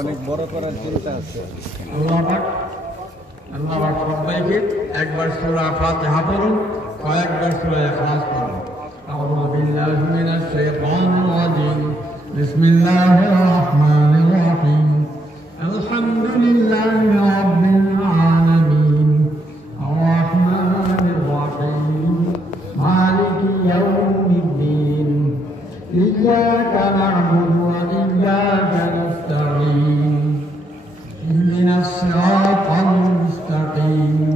অনেক বড় করার চিন্তা আছে। আল্লাহ পাক সবাইকে একবার সূরা ফাতিহা পড়ুন, কয়েকবার সূরা ইখলাস পড়ুন। আউযু বিল্লাহি মিনাশ শাইতানির রাজীম। বিসমিল্লাহির রহমানির রহিম। আলহামদুলিল্লাহি রাব্বিল আলামিন। আর-রাহমানির রহিম। মালিকি ইয়াউমিদ্দিন। ইয়্যাকা না'বুদু ওয়া ইয়্যাকা নাস্তাঈন। اهدنا الصراط المستقيم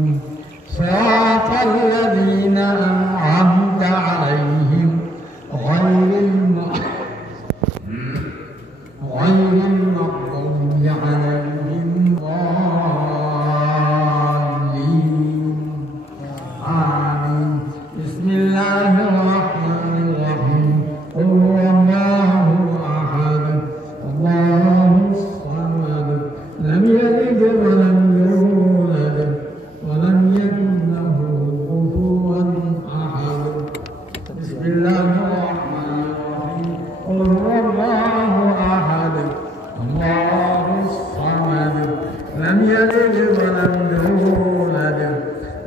صراط الذين أنعمت عليهم غير المغضوب عليهم الضالين آمين. بسم الله الرحمن الرحيم. قل هو الله أحد الله الصمد لم يلد ولم يولد ولم يكن له كفوا أحد. بسم الله الرحمن الرحيم. قل هو الله أحد الله الصمد لم يلد ولم يولد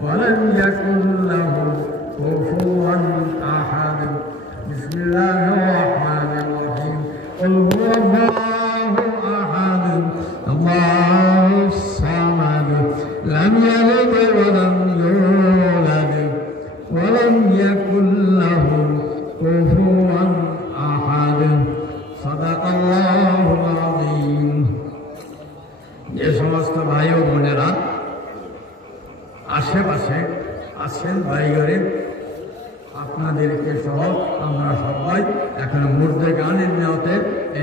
ولم يكن له كفوا أحد. بسم الله الرحمن الرحيم. قل هو الله أحد الله الصمد لم يلد ولم يولد ولم يكن له كفوا أحد. صدق الله العظيم. যে সমস্ত ভাই ও বোনেরা আশেপাশে আছেন বাইরে, আপনাদেরকে সহ আমরা সবাই এখন মুর্দে গানের নিয়তে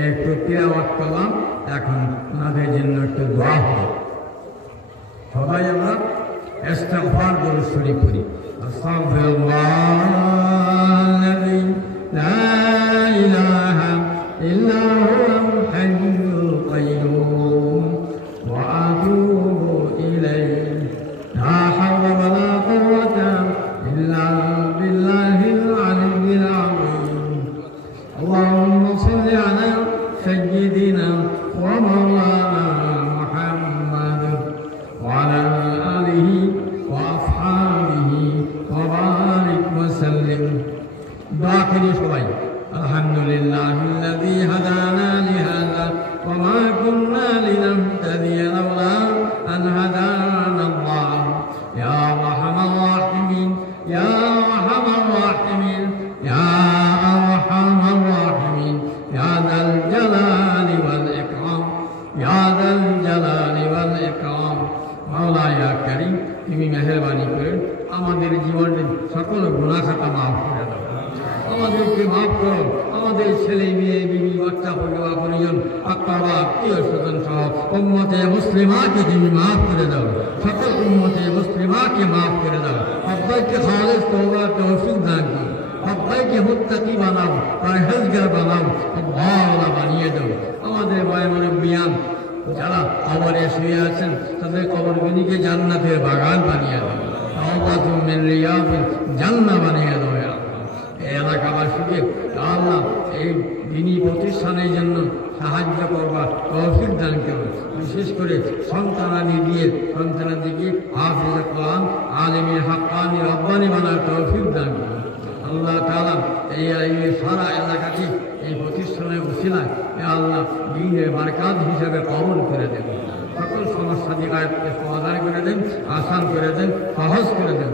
একটু তিলাওয়াত করলাম। এখন ওনাদের জন্য একটু দোয়া হবে। সবাই আমরা ইস্তিগফার দরুদ শরীফ পড়ি। আস্তাগফিরুল্লাহাল্লাযী লা ইলাহা ইল্লা হুয়াল হাইয়ুল কাইয়্যুম ওয়া আতুবু ইলাইহি লা হাওলা ওয়া লা কুওয়াতা ইল্লা বিল্লাহিল আলিয়্যিল আযীম। আল্লাহুম্মা সাল্লি আলা সাইয়্যিদিনা ওয়া মাওলানা মুহাম্মাদ ওয়া আলা আলিহি ওয়া আসহাবিহি ওয়া বারিক ওয়া সাল্লিম। দোয়া করি সবাই। আলহামদুলিল্লাহিল্লাযী হাদানা লিহাযা ওয়া মা কুন্না লিনাহতাদিয়া লাওলা আন হাদানাল্লাহ। ইয়া আরহামার রাহিমিন ইয়া আরহামার রাহিমিন ইয়া আরহামার রাহিমিন ইয়া যাল জালালি ওয়াল ইকরাম ইয়া যাল জালালি ওয়াল ইকরাম। মাওলা ইয়া কারীম, তুমি মেহেরবানি করে আমাদের জীবনের সকল গুনাহ খাতা মাফ করে দাও। আমাদেরকে মাফ করো। আমাদের ছেলে মেয়ে বিবি বাচ্চা পরিবার পরিজন আত্মারা আত্মীয় স্বজন সহ উম্মতে মুসলিমাকে তুমি মাফ করে দাও। সকল উম্মতে মুসলিমাকে মাফ করে দাও। সবাইকে খালেস তওবার তৌফিক দান করো। সবাইকে মুত্তাকি বানাও, পরহেজগার বানাও, ভালো বানিয়ে দাও। আমাদের ভাই মুরব্বিয়ান যারা কবরে শুয়ে আছেন তাদের কবরগুলিকে জান্নাতের বাগান বানিয়ে দাও। তাওবাতুম মিন রিয়াদিল জান্নাহ বানিয়ে দাও। এলাকাবাসীকে আল্লাহ এই দিনই প্রতিষ্ঠানের জন্য সাহায্য করবার তৌফিক দান করুন। বিশেষ করে সন্তানাদি দিয়ে সন্তানাদিকে হাফিজে কোরআন আলিমে হাক্কানি রব্বানি বানার তৌফিক দান করুন। আল্লাহ তাআলা এই সারা এলাকাকে এই প্রতিষ্ঠানের উসিলায় আল্লাহ দ্বীনের বারকাত হিসাবে কবুল করে দেন। সকল সমস্যা দিকে সমাধান করে দেন, আসান করে দেন, সহজ করে দেন।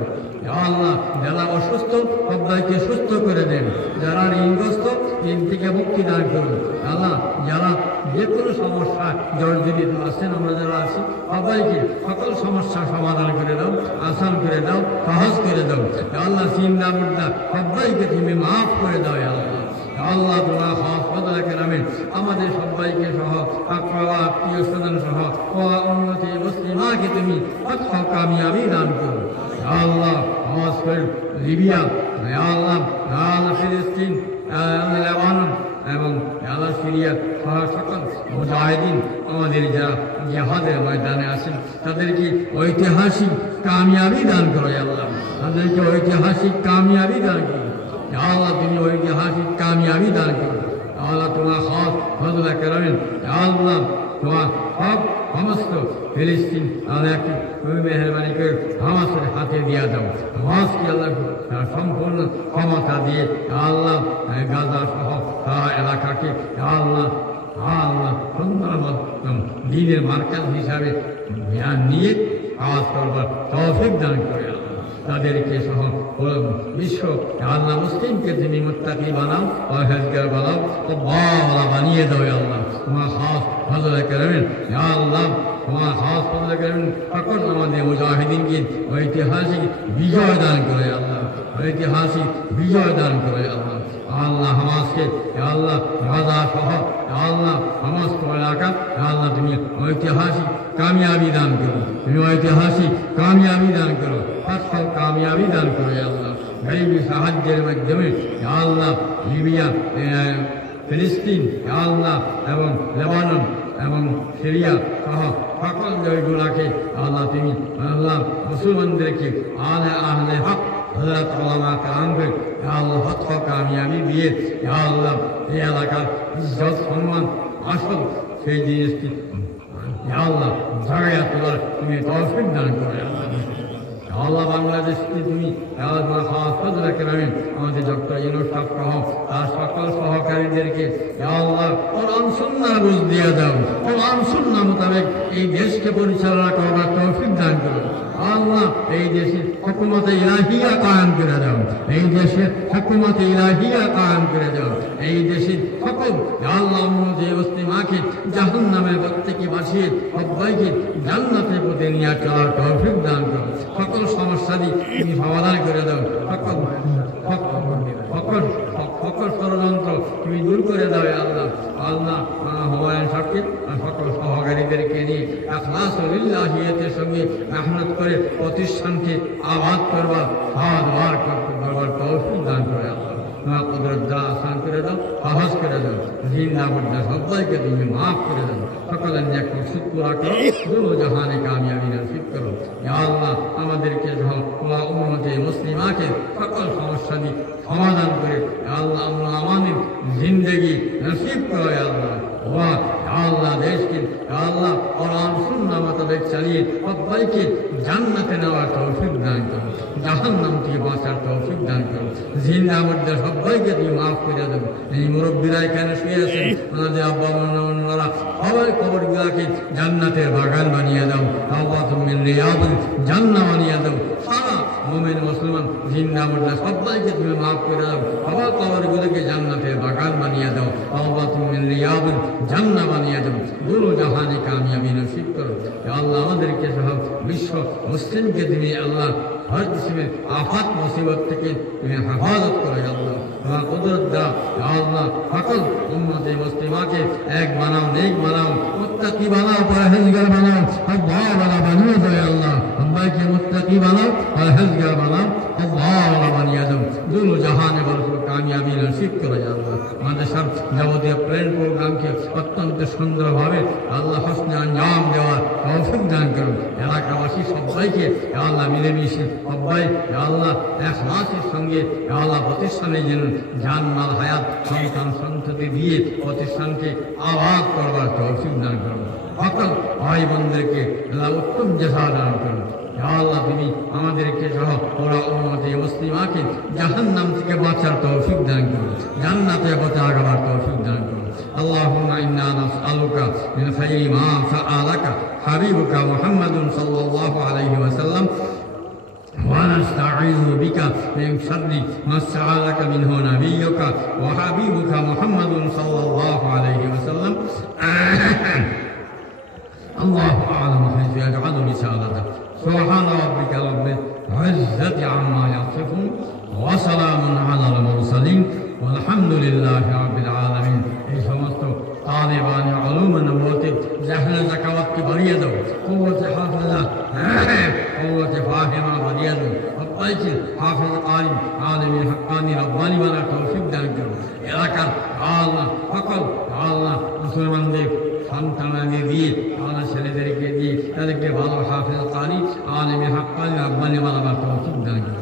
আল্লাহ যারা অসুস্থ সবাইকে সুস্থ করে দেন। যারা ঋণগ্রস্ত ঋণ থেকে মুক্তি দান করুন। আল্লাহ যারা যে কোনো সমস্যা জর্জরিত আছেন, আমরা যারা আছি সবাইকে সকল সমস্যার সমাধান করে দাও, আসান করে দাও, সহজ করে দাও। আল্লাহ চিন্তা মুদ্রা সবাইকে তুমি মাফ করে দাও। আল্লাহ তোমার ফজল কেরামে আমাদের সবাইকে সহ আত্মীয় স্বজন সহ উম্মতে মুসলিমাকে তুমি কামিয়াবি দান করো। আল্লাহ লিবিয়া, আল্লাহ ফিলিস্তিন, লেবানন এবং আল্লাহ সিরিয়া সহ সকল মুজাহিদিন আমাদের যারা জিহাদের ময়দানে আছেন তাদেরকে ঐতিহাসিক কামিয়াবি দান করো। আল্লাহ তাদেরকে ঐতিহাসিক কামিয়াবি দান করো। আল্লাহ তুমি ঐতিহাসিক কামিয়াবি দান করো। আল্লাহ তোমার খাস ফজল কেরামেন আল্লাহ তোমার সব সমস্ত ফিলিস্তিন আল্লাহকে তুমি মেহরবানি করে হামাসের হাতে দিয়ে দাও। হামাসকে আল্লাহ সম্পূর্ণ ক্ষমতা দিয়ে আল্লাহ গাজা সহ সারা এলাকাকে আল্লাহ আল্লাহ সুন্দর দিনের মার্কাজ হিসাবে নিয়ে কাজ করবার তৌফিক দান করে তাদেরকে সহ বিশ্ব আল্লাহ মুসলিমকে তুমি মুত্তাকি বানাও, পরহেজগার বানাও, আল্লাহ বানিয়ে দাও। আল্লাহ তোমার খাস ফজলে করবেন, আল্লাহ তোমার খাস ফজলে করবেন। তখন আমাদের মুজাহিদিনকে ঐতিহাসিক বিজয় দান করে আল্লাহ, ঐতিহাসিক বিজয় দান করে আল্লাহ। আল্লাহ হামাসকে আল্লাহ গাজা সহ আল্লাহ সমস্ত এলাকা আল্লাহ তুমি ঐতিহাসিক কামিয়াবি দান করো, তুমি ঐতিহাসিক কামিয়াবি দান করো, আসল কামিয়াবি দান করো আল্লাহ। গরিবী সাহায্যের মাধ্যমে আল্লাহ লিবিয়া, ফিলিস্তিন আল্লাহ এবং লেবানন এবং সিরিয়া সহ সকল জয়গুলাকে আল্লাহ তুমি আল্লাহ মুসলমানদেরকে আহলে হক হযরত উলামা কেরামকে আল্লাহ হক কামিয়াবি দিয়ে আল্লাহ এই এলাকার ইজ্জত সম্মান আসল সেই জিনিসটি আল্লাহ জায়গা তোলার তুমি তৌফিক দান করে আল্লাহ। বাংলাদেশকে তুমি আমাদের ডক্টর ইউনূস সাহেব সহ তার সকল সহকারীদেরকে আল্লাহ কোরআন সুন্নাহ বুঝ দিয়ে দাও, কোরআন সুন্নাহ মোতাবেক এই দেশকে পরিচালনা করবার তৌফিক দান করো আল্লাহ। এই দেশের হুকুমতে ইলাহিয়া কায়েম করে দাও, এই দেশের হুকুমতে ইলাহিয়া কায়েম করে দাও। এই দেশের সকল আল্লাহ উম্মতে মুসলিমাকে জাহান্নামের পথ থেকে বাঁচিয়ে সবাইকে জান্নাতের পথে নিয়ে চলার তৌফিক দান করো। সকল সমস্যা দিয়ে তুমি সমাধান করে দাও, সকল ষড়যন্ত্র তুমি দূর করে দাও আল্লাহ। আল্লাহ হুমায়ুন সাহেবকে সকল সহকারীদেরকে নিয়ে ইখলাস ও লিল্লাহিয়াতের সঙ্গে মেহনত করে প্রতিষ্ঠানকে আবাদ করবার সাধবার করবার তৌফিক দান করে আল্লাহ। কুদরত দ্বারা আসান করে দাও, সাহস করে দাও, জিন্দা মুর্দা সবাইকে তুমি মাফ করে দাও, সকলের নেক মকসুদ পুরা করো, দুনো জাহানে কামিয়াবি নসিব করো আল্লাহ। আমাদেরকে উম্মতে মুসলিমাকে সকল সমস্যা দিয়ে সমাধান করে আল্লাহ আমাদের জিন্দেগি নসিব করো আল্লাহ। আল্লাহ দেশকে আল্লাহ কোরআন সুন্নাহ মোতাবেক চালিয়ে সবাইকে জান্নাতে নেওয়ার তৌফিক দান করো, জাহান্নাম থেকে বাঁচার তৌফিক দান করো, জিন্দা মুর্দা সবাইকে তুমি মাফ করে দেবো। এই মুরব্বীরা এখানে শুয়ে আছেন, ওনাদের আব্বা মারা সবাই কবরগুলাকে জান্নাতের বাগান বানিয়ে দাও, আল্লাহ তুমি রিয়াদুল জান্নাহ বানিয়ে দাও। সারা মুমিন মুসলমান জিন্দা মুর্দা সবাইকে তুমি মাফ করে দাও, সবার কবরগুলোকে জান্নাতের বাগান বানিয়ে দাও, আল্লাহ তুমি রিয়াদুল জান্নাহ বানিয়ে দাও, দুনো জাহানে কামিয়াবি নসিব করো আল্লাহ। আমাদেরকে সহ বিশ্ব মুসলিমকে তুমি আল্লাহ হর কিসমের আফাত মুসিবত থেকে তুমি হেফাজত করে আল্লাহ। তোমার কুদরত দাও আল্লাহ, সকল উম্মতে মুসলিমাকে এক বানাও, নেক বানাও, মুত্তাকি বানাও, পরহেজগার বানাও, আল্লাহ ওয়ালা বানিয়ে দাও আল্লাহ। সবাইকে মুত্তাকি বানাও, পরহেজগার বানাও, আল্লাহ ওয়ালা বানিয়ে দাও, দুনো জাহানে ভরপুর কামিয়াবি নসিব করে আল্লাহ। আমাদের সব যাবতীয় প্ল্যান প্রোগ্রামকে অত্যন্ত সুন্দরভাবে আল্লাহ হোসনে আঞ্জাম দেওয়ার তৌফিক দান করুন। এলাকাবাসী সবাইকে আল্লাহ মিলেমিশে সবাই আল্লাহ ইখলাসের সঙ্গে আল্লাহ প্রতিষ্ঠানে যেন জান মাল হায়াত সন্তান সন্ততি দিয়ে প্রতিষ্ঠানকে আবাদ করবার তৌফিক দান করুন। সকল ভাই বোনদেরকে আল্লাহ উত্তম জাযা দান করুন আল্লাহ। তুমি আমাদেরকে সহ ওরা উম্মতে মুসলিমাকে জাহান্নাম থেকে বাঁচার তৌফিক দান করুন, জান্নাতে পথে আগাবার তৌফিক দান করুন। আল্লাহুম্মা ইন্না নাসআলুকা মিন খাইরি মা সাআলাকা হাবিবুকা মুহাম্মাদুন সাল্লাল্লাহু আলাইহি ওয়াসাল্লাম ونستعيذ بك من شر ما استعاذك منه نبيك وحبيبك محمد صلى الله عليه وسلم. الله أعلم حيث يجعل رسالته. سبحان ربك رب العزة عما يصفون وسلام على المرسلين والحمد لله رب العالمين. এই সমস্ত তালেবান উলুম নবুয়তে জাহলে যাকাওয়াতকে বাড়িয়ে দাও, কুওয়াতে হাফেজা কুওয়াতে ফাহিমা বাড়িয়ে দাও, সবাইকে হাফেজ আলিম আলিম হাক্কানি রব্বানি বানার তৌফিক দান করো। এলাকার আল্লাহ সকল আল্লাহ মুসলমানদের সন্তানদের দিয়ে আল্লাহ ছেলেদেরকে দিয়ে তাদেরকে ভালো হাফেজ আলিম আলিম হাক্কানি রব্বানি বানাবার তৌফিক দান করো।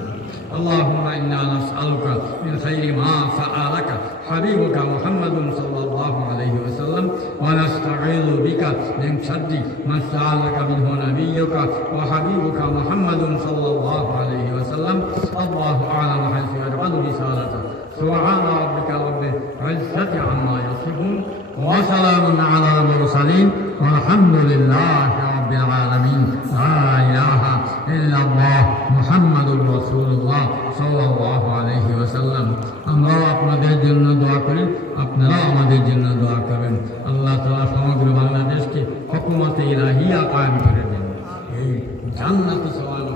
اللهم إنا نسألك من خير ما سألك حبيبك محمد صلى الله الله عليه وسلم ونستعيذ بك من شر ما استعاذك منه نبيك وحبيبك محمد صلى الله عليه وسلم الله أعلم حيث يجعل رسالته سبحان ربك رب العزة عما يصفون وسلام على المرسلين والحمد لله رب العالمين لا إله إلا الله محمد رسول الله صلى الله عليه وسلم আমরাও আপনাদের জন্য দোয়া করি আপনারাও আমাদের জন্য দোয়া করেন আল্লাহ তাআলা সমগ্র বাংলাদেশকে হুকুমতে ইলাহিয়া কায়েম করে দেন এই জান্নাত সওয়াল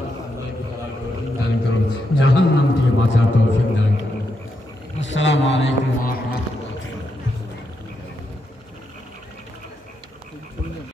দান করুন জাহান্নাম থেকে বাঁচার তৌফিক দান করুন আসসালামু আলাইকুম ওয়া